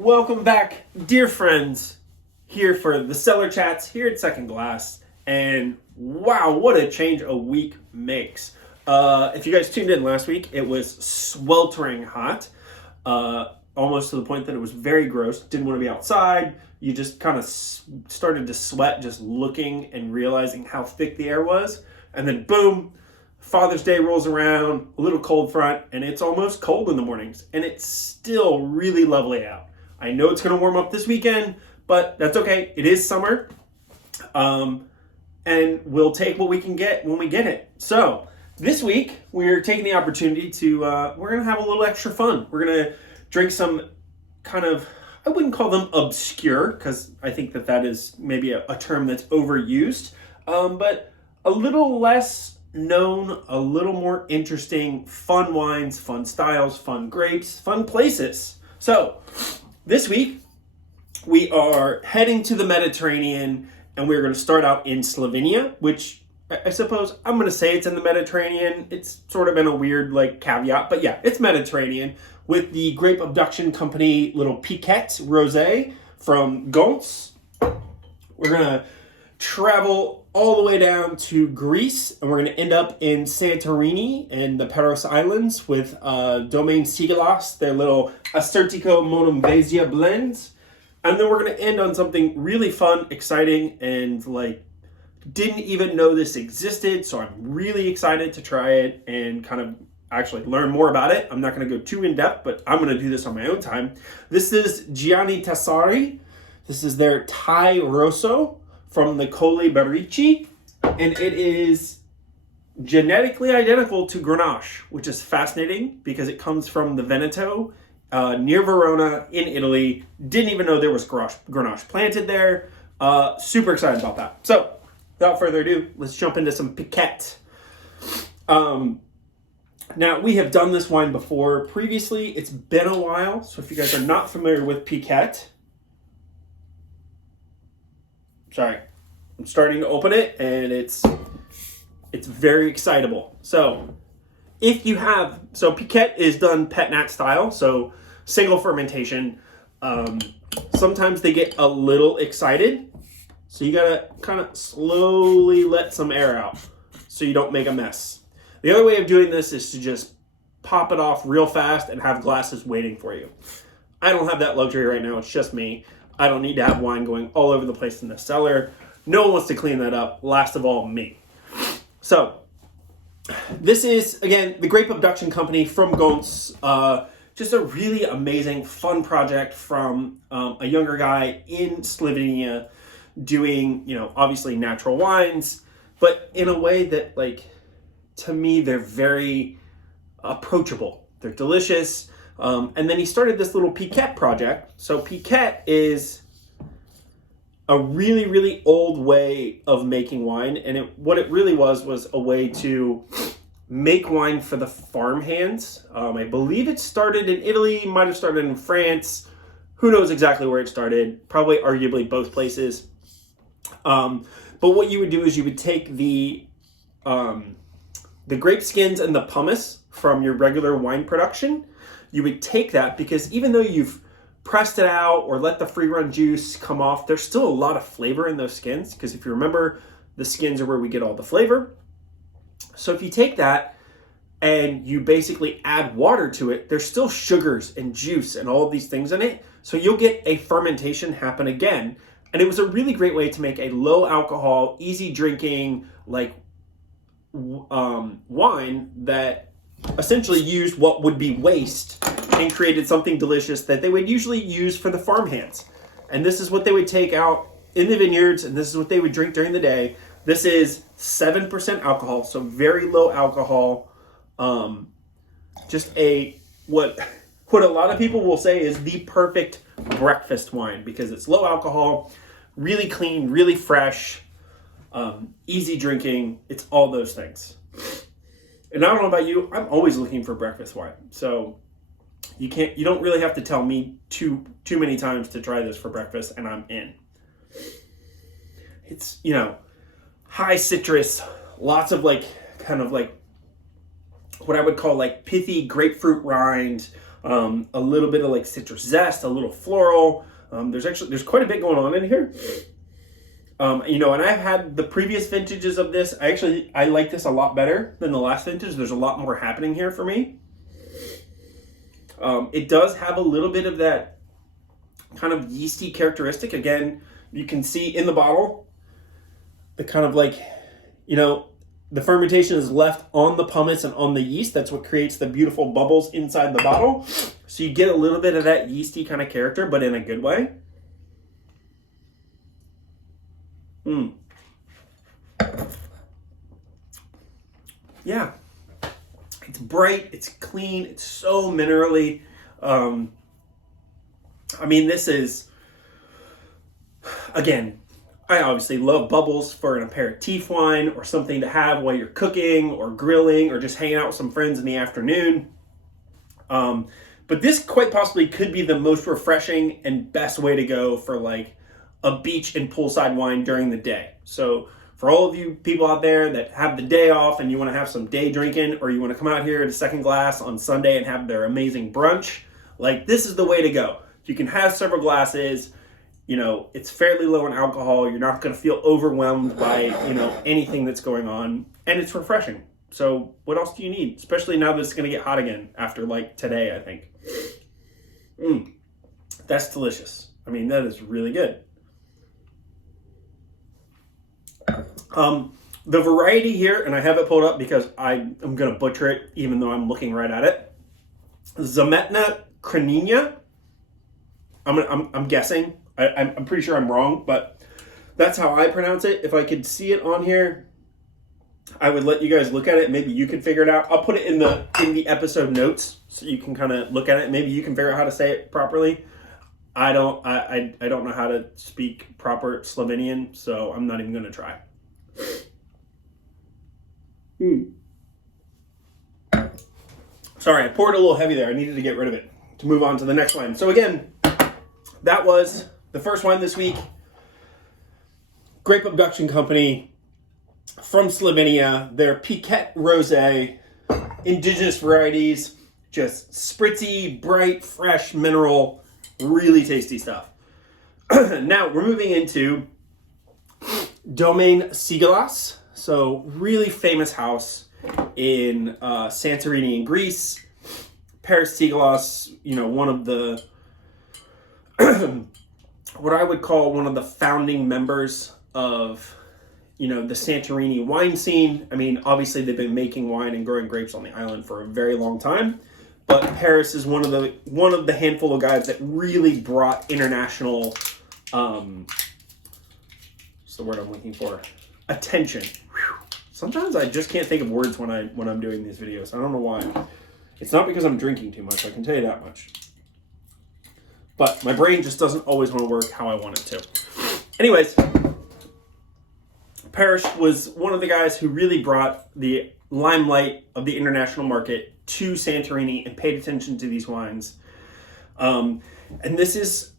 Welcome back, dear friends, here for the Cellar Chats here at Second Glass. And wow, what a change a week makes. If you guys tuned in last week, it was sweltering hot, almost to the point that it was very gross. Didn't want to be outside. You just kind of started to sweat just looking and realizing how thick the air was. And then boom, Father's Day rolls around, a little cold front, and it's almost cold in the mornings. And it's still really lovely out. I know it's going to warm up this weekend, but that's okay. It is summer. And we'll take what we can get when we get it. So this week, we're taking the opportunity to, we're going to have a little extra fun. We're going to drink some kind of, I wouldn't call them obscure, because I think that is maybe a term that's overused, but a little less known, a little more interesting, fun wines, fun styles, fun grapes, fun places. So this week, we are heading to the Mediterranean, and we're going to start out in Slovenia, which I suppose I'm going to say it's in the Mediterranean. It's sort of been a weird caveat, but yeah, it's Mediterranean, with the Grape Abduction company little Piquette Rosé from Gons. We're going to travel all the way down to Greece, and we're going to end up in Santorini and the Paros Islands with Domaine Sigalas, their little Assyrtiko Monemvasia blends. And then we're going to end on something really fun, exciting, and didn't even know this existed. So I'm really excited to try it and kind of actually learn more about it. I'm not going to go too in depth, but I'm going to do this on my own time. This is Giantissari. This is their Tai Rosso from the Colli Berici, and it is genetically identical to Grenache, which is fascinating because it comes from the Veneto, near Verona in Italy. Didn't even know there was Grenache planted there. Super excited about that. So, without further ado, let's jump into some Piquette. Now, we have done this wine before previously. It's been a while, so if you guys are not familiar with Piquette, sorry, I'm starting to open it, and it's very excitable. So, Piquette is done pet nat style, so single fermentation. Sometimes they get a little excited, so you gotta kind of slowly let some air out so you don't make a mess. The other way of doing this is to just pop it off real fast and have glasses waiting for you. I don't have that luxury right now. It's just me. I don't need to have wine going all over the place in the cellar. No one wants to clean that up. Last of all, me. So, this is, again, the Grape Abduction company from Gons. Just a really amazing, fun project from a younger guy in Slovenia doing, obviously natural wines, but in a way that, to me, they're very approachable. They're delicious. And then he started this little Piquette project. So Piquette is a really, really old way of making wine. And what it really was a way to make wine for the farmhands. I believe it started in Italy, might have started in France. Who knows exactly where it started? Probably arguably both places. But what you would do is you would take the grape skins and the pumice from your regular wine production. You would take that, because even though you've pressed it out or let the free run juice come off, there's still a lot of flavor in those skins, because if you remember, the skins are where we get all the flavor. So if you take that and you basically add water to it, there's still sugars and juice and all of these things in it. So you'll get a fermentation happen again. And it was a really great way to make a low alcohol, easy drinking, wine that essentially used what would be waste and created something delicious that they would usually use for the farmhands. And this is what they would take out in the vineyards, and this is what they would drink during the day. This is 7% alcohol, so very low alcohol. Just what a lot of people will say is the perfect breakfast wine, because it's low alcohol, really clean, really fresh, easy drinking. It's all those things. And I don't know about you, I'm always looking for breakfast wine. So you don't really have to tell me too many times to try this for breakfast, and I'm in. It's, high citrus, lots of what I would call pithy grapefruit rind, a little bit of like citrus zest, a little floral. There's quite a bit going on in here. You know, and I've had the previous vintages of this. I like this a lot better than the last vintage. There's a lot more happening here for me. It does have a little bit of that kind of yeasty characteristic. Again, you can see in the bottle the kind of like, you know, the fermentation is left on the pumice and on the yeast. That's what creates the beautiful bubbles inside the bottle. So you get a little bit of that yeasty kind of character, but in a good way. Yeah. It's bright, it's clean, it's so minerally. I mean, this is, again, I obviously love bubbles for an aperitif wine or something to have while you're cooking or grilling or just hanging out with some friends in the afternoon. But this quite possibly could be the most refreshing and best way to go for like a beach and poolside wine during the day. So for all of you people out there that have the day off and you want to have some day drinking, or you want to come out here at a second glass on Sunday and have their amazing brunch, like this is the way to go. You can have several glasses, you know, it's fairly low in alcohol. You're not going to feel overwhelmed by, you know, anything that's going on, and it's refreshing. So what else do you need? Especially now that it's going to get hot again after like today, I think. That's delicious. I mean, that is really good. The variety here, and I have it pulled up because I'm going to butcher it even though I'm looking right at it. Žametna Črnina. I'm guessing. I'm pretty sure I'm wrong, but that's how I pronounce it. If I could see it on here, I would let you guys look at it. Maybe you can figure it out. I'll put it in the episode notes so you can kind of look at it. Maybe you can figure out how to say it properly. I don't know how to speak proper Slovenian, so I'm not even going to try. Sorry, I poured a little heavy there. I needed to get rid of it to move on to the next wine. So again, that was the first wine this week. Grape Abduction Company from Slovenia. Their Piquette Rosé, indigenous varieties, just spritzy, bright, fresh, mineral, really tasty stuff. Now we're moving into Domaine Sigalas. So really famous house in Santorini in Greece. Paros Sigalas, you know, one of the what I would call one of the founding members of, you know, the Santorini wine scene. I mean, obviously they've been making wine and growing grapes on the island for a very long time, but Paros is one of the handful of guys that really brought international, what's the word I'm looking for? Attention. Whew. Sometimes I just can't think of words when I'm doing these videos. I don't know why. It's not because I'm drinking too much, I can tell you that much. But my brain just doesn't always want to work how I want it to. Anyways, Paros was one of the guys who really brought the limelight of the international market to Santorini and paid attention to these wines. And this is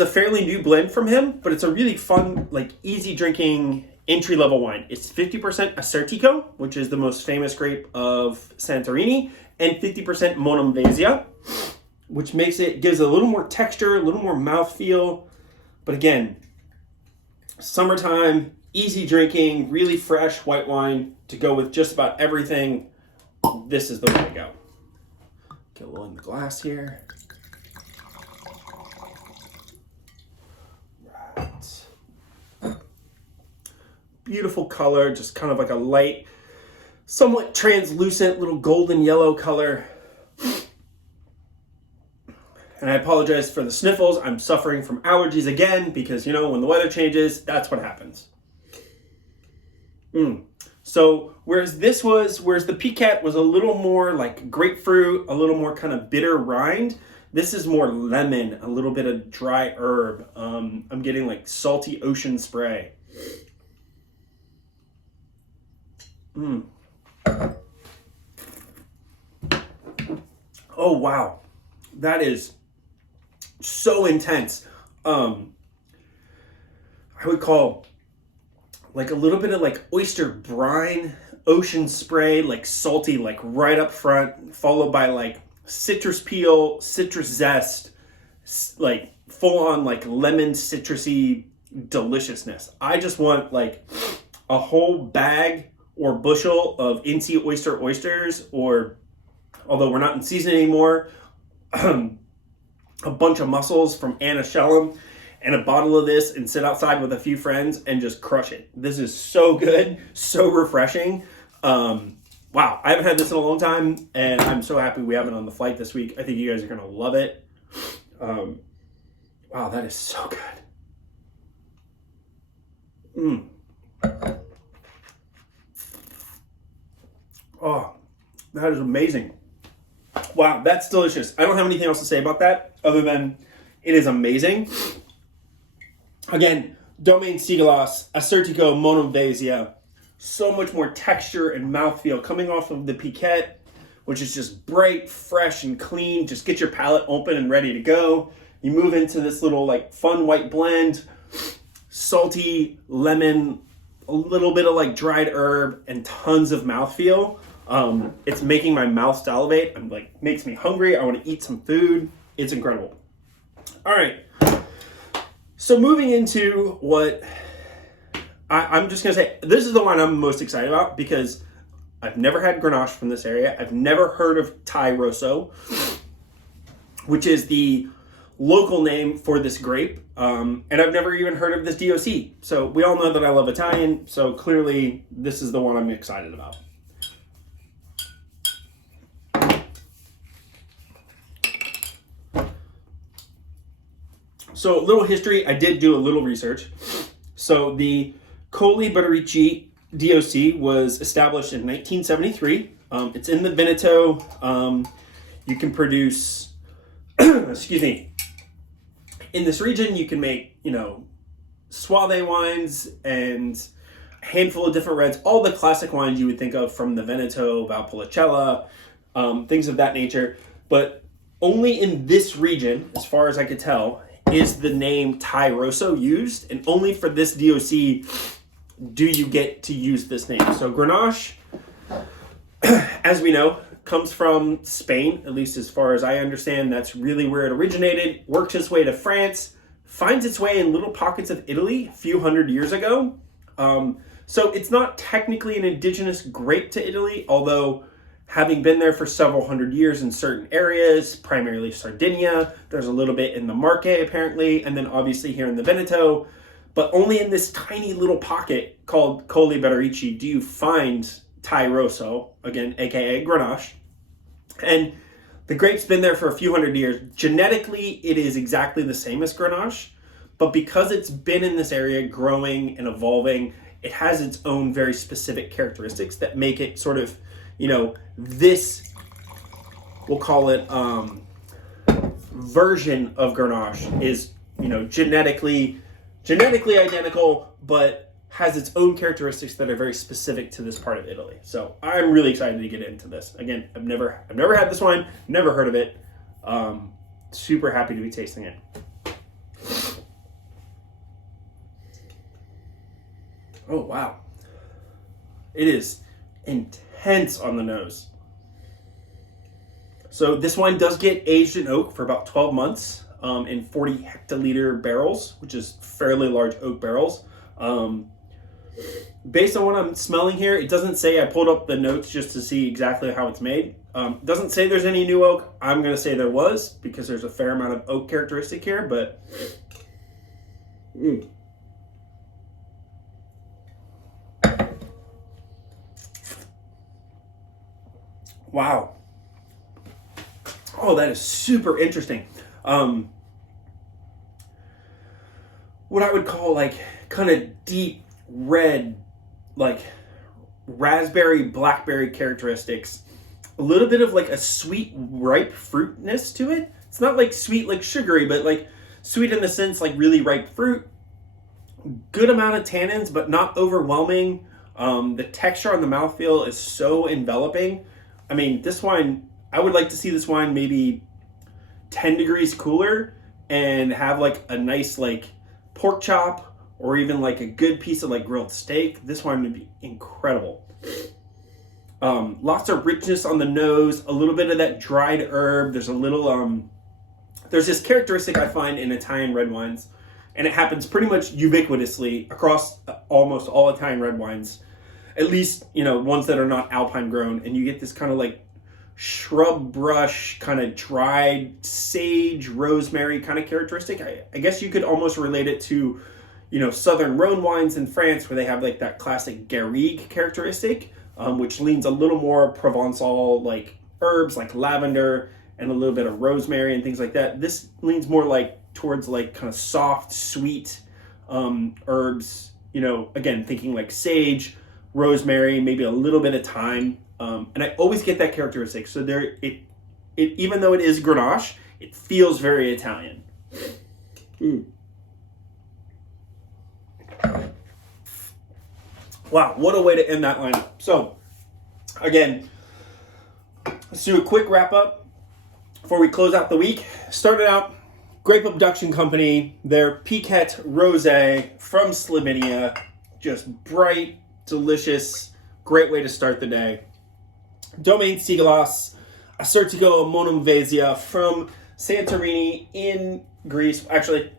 a fairly new blend from him, but it's a really fun, like easy drinking entry-level wine. It's 50% Assyrtiko, which is the most famous grape of Santorini, and 50% Monemvasia, which gives it a little more texture, a little more mouthfeel. But again, summertime, easy drinking, really fresh white wine to go with just about everything. This is the way to go. Get a little in the glass here. Right. Beautiful color, just kind of like a light, somewhat translucent little golden yellow color. And I apologize for the sniffles. I'm suffering from allergies again because, you know, when the weather changes, that's what happens. So whereas the Piquette was a little more like grapefruit, a little more kind of bitter rind, this is more lemon, a little bit of dry herb. I'm getting like salty ocean spray. Oh, wow. That is so intense. I would call like a little bit of like oyster brine, ocean spray, like salty, like right up front, followed by like citrus peel, citrus zest, like full on like lemon citrusy deliciousness. I just want like a whole bag or bushel of Incy oysters, or although we're not in season anymore, a bunch of mussels from Anna Shellum and a bottle of this, and sit outside with a few friends and just crush it. This is so good, so refreshing. Wow, I haven't had this in a long time, and I'm so happy we have it on the flight this week. I think you guys are going to love it. Wow, that is so good. Oh, that is amazing. Wow, that's delicious. I don't have anything else to say about that other than it is amazing. Again, Domaine, Sigalas, Assyrtiko, Monemvasia. So much more texture and mouthfeel coming off of the Piquette, which is just bright, fresh, and clean. Just get your palate open and ready to go. You move into this little like fun white blend, salty lemon, a little bit of like dried herb, and tons of mouthfeel. It's making my mouth salivate. I'm like, makes me hungry. I want to eat some food. It's incredible. All right. So moving into what I'm just going to say, this is the one I'm most excited about because I've never had Grenache from this area. I've never heard of Tai Rosso, which is the local name for this grape. And I've never even heard of this DOC. So we all know that I love Italian. So clearly this is the one I'm excited about. So a little history, I did do a little research. So the Colli Berici DOC was established in 1973. It's in the Veneto. You can produce, excuse me, in this region you can make, Soave wines and a handful of different reds, all the classic wines you would think of from the Veneto, Valpolicella, things of that nature. But only in this region, as far as I could tell, is the name Tai Rosso used, and only for this DOC do you get to use this name. So Grenache, as we know, comes from Spain, at least as far as I understand. That's really where it originated, worked its way to France, finds its way in little pockets of Italy a few hundred years ago. So it's not technically an indigenous grape to Italy, although having been there for several hundred years in certain areas, primarily Sardinia, there's a little bit in the Marche apparently, and then obviously here in the Veneto, but only in this tiny little pocket called Colli Berici do you find Tai Rosso, again, a.k.a. Grenache. And the grape's been there for a few hundred years. Genetically, it is exactly the same as Grenache, but because it's been in this area growing and evolving, it has its own very specific characteristics that make it sort of, this, we'll call it, version of Grenache is, genetically identical, but has its own characteristics that are very specific to this part of Italy. So I'm really excited to get into this. Again, I've never had this wine, never heard of it. Super happy to be tasting it. Oh, wow. It is intense on the nose. So this wine does get aged in oak for about 12 months in 40 hectoliter barrels, which is fairly large oak barrels. Based on what I'm smelling here, it doesn't say, I pulled up the notes just to see exactly how it's made. Doesn't say there's any new oak. I'm going to say there was, because there's a fair amount of oak characteristic here, but wow. Oh, that is super interesting. What I would call like kind of deep red, like raspberry, blackberry characteristics. A little bit of like a sweet, ripe fruitness to it. It's not like sweet, like sugary, but like sweet in the sense like really ripe fruit. Good amount of tannins, but not overwhelming. The texture on the mouthfeel is so enveloping. I mean, this wine, I would like to see this wine maybe 10 degrees cooler and have like a nice like pork chop or even like a good piece of like grilled steak. This wine would be incredible. Lots of richness on the nose, a little bit of that dried herb. There's a little, there's this characteristic I find in Italian red wines, and it happens pretty much ubiquitously across almost all Italian red wines, at least, ones that are not alpine grown, and you get this kind of like shrub brush, kind of dried sage, rosemary kind of characteristic. I guess you could almost relate it to, southern Rhone wines in France, where they have like that classic garrigue characteristic, which leans a little more Provençal, like herbs like lavender and a little bit of rosemary and things like that. This leans more like towards like kind of soft, sweet herbs, again, thinking like sage, rosemary, maybe a little bit of thyme. And I always get that characteristic. So even though it is Grenache, it feels very Italian. Wow, what a way to end that lineup. So, again, let's do a quick wrap up before we close out the week. Started out, Grape Abduction Company, their Piquette Rosé from Slovenia. Just bright, delicious, great way to start the day. Domaine Sigalas, Assyrtiko Monemvasia from Santorini in Greece. Actually,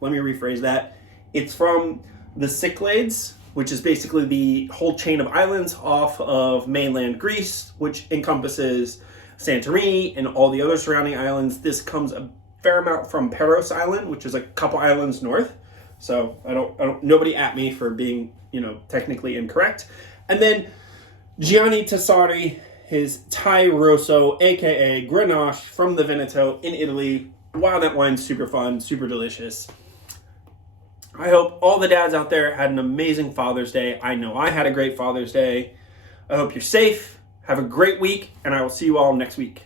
let me rephrase that. It's from the Cyclades, which is basically the whole chain of islands off of mainland Greece, which encompasses Santorini and all the other surrounding islands. This comes a fair amount from Paros Island, which is a couple islands north. So nobody at me for being, technically incorrect. And then Giantissari Tai Rosso, a.k.a. Grenache from the Veneto in Italy. Wow, that wine's super fun, super delicious. I hope all the dads out there had an amazing Father's Day. I know I had a great Father's Day. I hope you're safe. Have a great week, and I will see you all next week.